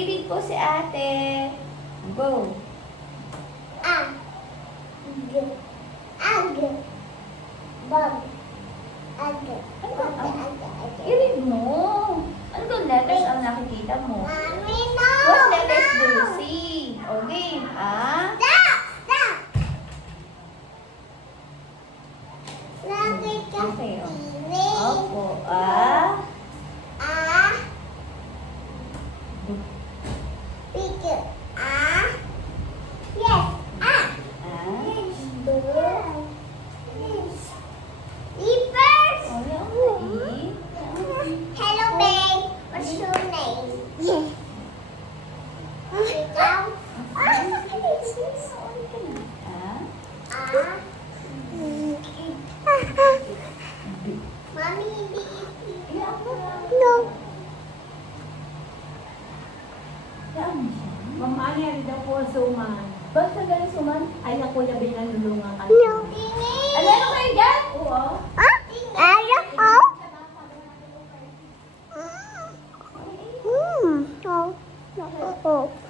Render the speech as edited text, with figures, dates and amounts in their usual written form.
Magre-read po si ate. Go. Ag. Ag. Bag. Ag. I-read mo. Ano bang letters ang nakikita mo? Mami, no! What letters do you see? Okay. Ah? Stop! Stop! Lagi ka Okay, oh. TV. Opo. Ah? Ah. Picture. Ah. Yes. Ah. Ah? Leapers. Oh, yung E. Hello, babe. What's your name? Yes. Ikaw? Ah? Ah. Mami, hindi Iyan mo na. No. Iyan mo siya. Ma'am Ani, ano daw po ang suman? Bakit ka galing suman? Ay, naku, yabi na nulungan ka. No. Tingin. Ano kayo dyan? Oo. Ah? Ayaw ko. Oh. Oh.